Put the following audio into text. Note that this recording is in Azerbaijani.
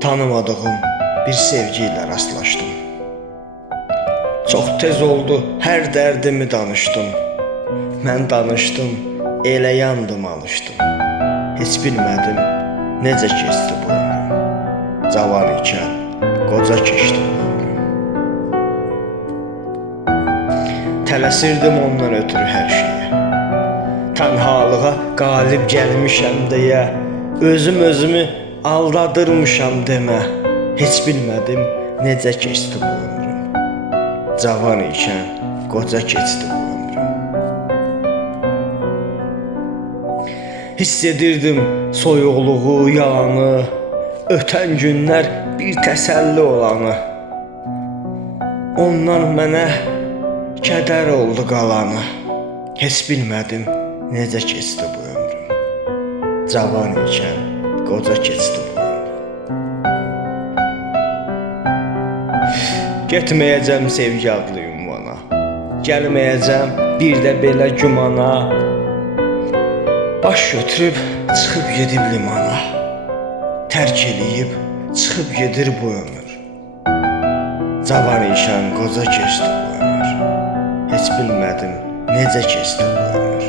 Tanımadığım bir sevgi ilə rastlaşdım. Çox tez oldu, hər dərdimi danışdım. Mən danışdım, elə yandım, alışdım. Heç bilmədim, necə keçdi bu ömrüm. Cavan ikən, qoca keçdi bu ömrüm. Tələsirdim ondan ötürü hər şeyə. Tənhalığa qalib gəlmişəm deyə, özümü aldadırmışam demə. Heç bilmədim, necə keçdi bu ömrüm. Cavan ikən, qoca keçdi bu ömrüm. Hiss edirdim soyuqluğu, yalanı, ötən günlər bir təsəlli olanı. Ondan mənə kədər oldu qalanı. Heç bilmədim, necə keçdi bu ömrüm. Cavan ikən, qoca keçdi bu ömrüm. Getməyəcəm sevgi adlı ünvana, gəlməyəcəm bir də belə gümana. Baş götürüb çıxıb gedib limana, tərk eləyib çıxıb gedir bu ömür. Cavan ikən qoca keçdi bu ömür. Heç bilmədim, necə keçdi bu ömür.